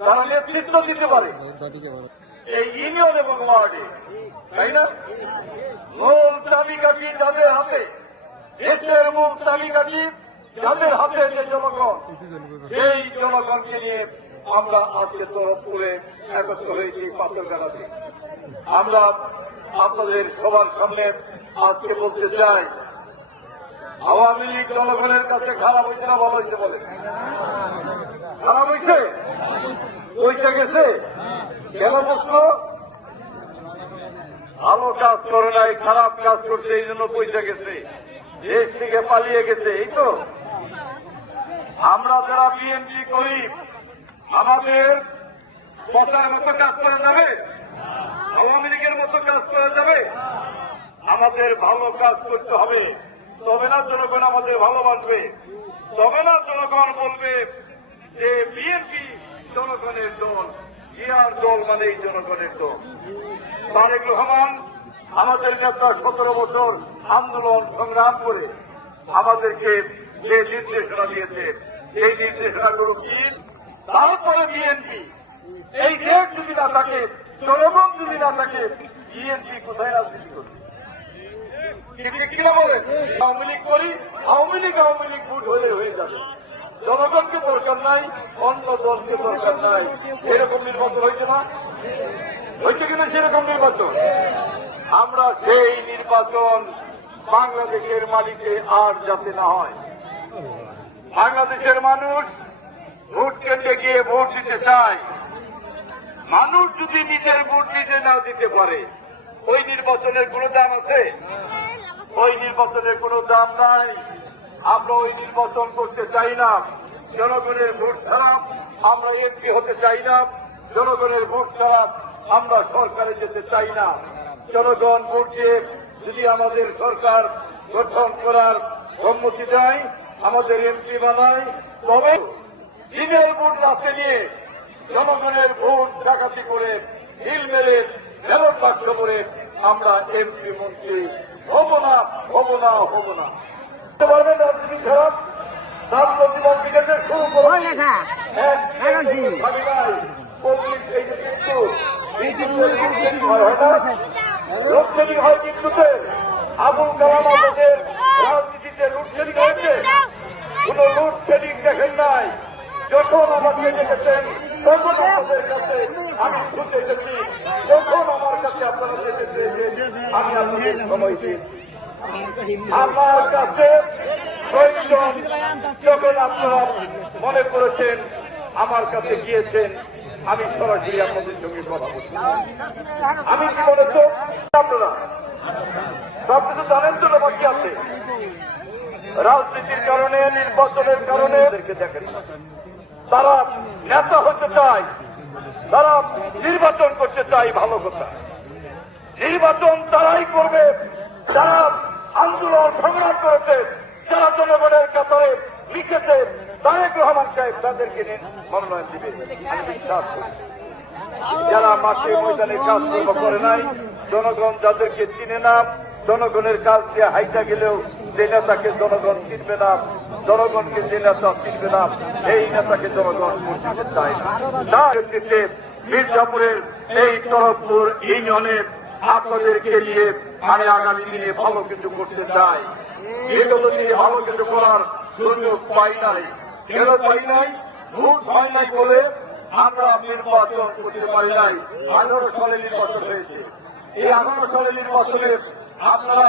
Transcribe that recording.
তারা নেতৃত্ব দিতে পারে। এই ইউনিয়ন এবং ওয়ার্ডে, তাই না? মূল চাবিকাঠি যাদের হাতে, দেশের মূল চাবিকাঠি যাদের হাতে যে জনগণ, সেই জনগণকে নিয়ে আমরা আজকে তরফপুরে একত্র হয়েছি পাথর বেড়াতে আমরা আপনাদের সবার সামনে আজকে বলতে চাই আওয়ামী লীগ জনগণের কাছে খারাপ হয়েছে না ভালো হয়েছে বলে খারাপ হয়েছে? পয়সা গেছে? কেন প্রশ্ন? ভালো কাজ করে নাই, খারাপ কাজ করছে, এই জন্য পয়সা গেছে। দেশ থেকে পালিয়ে গেছে, এই তো। আমরা যারা বিএনপি করি আমাদের পচার মতো কাজ করা যাবে? আওয়ামী লীগের মতো কাজ করা যাবে? আমাদের ভালো কাজ করতে হবে। তবে না জনগণ আমাদের ভালোবাসবে। তবে না জনগণ বলবে যে বিএনপি জনগণের দল, জিয়ার দল মানে এই জনগণের দল। তারেক রহমান আমাদের নেতা সতেরো বছর আন্দোলন সংগ্রাম করে আমাদেরকে যে নির্দেশনা দিয়েছে, সেই নির্দেশনাগুলো কি? তারপরে বিএনপি। এই দেশ যদি না থাকে, জনগণ যদি না থাকে, বিএনপি কোথায় রাজনীতি করবে? জনগণকে দরকার নাই, অন্য দলকে দরকার নাই। এরকম নির্বাচন হয়েছে না? হয়েছে কিনা সেরকম নির্বাচন? আমরা সেই নির্বাচন বাংলাদেশের মালিকে আর যাতে না হয়। বাংলাদেশের মানুষ ভোট কেন্দ্রে গিয়ে ভোট দিতে চায়। মানুষ যদি নিজের ভোট নিজে না দিতে পারে, ওই নির্বাচনের কোনো আছে? ওই নির্বাচনের কোনো দাম নাই। আমরা ওই নির্বাচন করতে চাই না। জনগণের ভোট ছাড়া আমরা এমপি হতে চাই না। জনগণের ভোট ছাড়া আমরা সরকারে যেতে চাই না। জনগণ ভোট যদি আমাদের সরকার গঠন করার সম্মতি দেয়, আমাদের এমপি বানায়, তবে দিনের ভোট রাতে নিয়ে জনগণের ভোট ডাকাতি করে ঢিল মেরে ব্যালট বাক্স করে আমরা এমপি মন্ত্রী হব না হব না হব না। পারবেন রাজনীতি খারাপ রাজনীতি মন্ত্রী থেকে শুরু করে ওই লেখা। এক এনার্জি ভাবি নাই, পল্লী এই যে কিন্তু বিদ্যুতের লোডশেডিং হয়, বিদ্যুতে। আবুল কালাম আমাদের রাজনীতিতে লোডশেডিং হয়েছে। কোন লোডশেডিং দেখেন নাই। যখন আমাকে ডেকেছেন তখন আপনাদের কাছে আমি এসেছি যখন আমার কাছে যখন আপনারা মনে করেছেন আমার কাছে গিয়েছেন আমি সরাসরি আপনাদের সঙ্গে কথা বলছি আমি কি বলেছ আপনারা সব কিছু জানেন তো বাকি আছে রাজনীতির কারণে নির্বাচনের কারণে দেখেন তারা নেতা হতে চায়, তারা নির্বাচন করতে চায় ভালো কথা। নির্বাচন তারাই করবে। যারা আন্দোলন সংগ্রাম করেছে, যারা জনগণের কাতারে লিখেছে, তারেক রহমান সাহেব তাদেরকে নিয়ে মনোনয়ন দিবে। যারা মাঠে ময়দানে কাজকর্ম করে নাই, জনগণ যাদেরকে চিনে না, জনগণের কাজ দিয়ে হাইটা গেলেও যে নেতাকে জনগণ চিনবে না, জনগণকে যে নেতা চিনবে না এই নেতাকে জনগণ চায় না। তার নেতৃত্বে মির্জাপুরের এই তরফপুর ইউনিয়নের আপনাদেরকে নিয়ে আমি আগামী দিনে ভালো কিছু করতে চাই। এগুলো নিয়ে ভালো কিছু করার সুযোগ পাই নাই। কেন পাই নাই? ভোট হয় নাই বলে আমরা নির্বাচন করতে পারি নাই। আঠারো সালে নির্বাচন হয়েছে। এই আঠারো সালে নির্বাচনের আপনারা